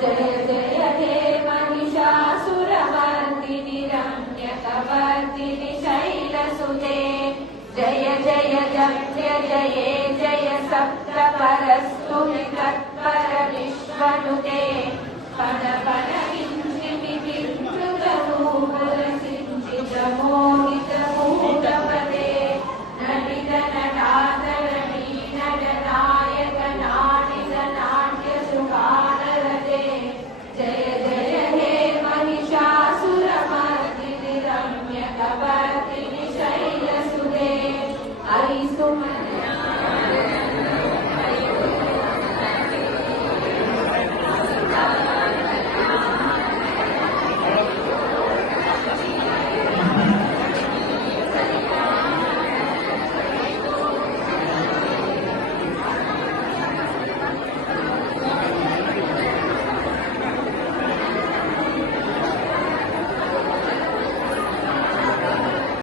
जय जय हे महिषासुरमर्दिनि रम्यकवर्दिनि शैलसुते जय जय जप्य जये जय सप्तपरस्तुति तत्पर विश्वनुते पद पद किञ्चिति विद्रुतरूपुर सिञ्चित मोहित भूतपते नटित नटातर नीनट नायक नाटित नाट्य सुखानरते जय जय हे महिषासुरमर्दिनि रम्यकवर्दिनि शैलसुते हरिसुमन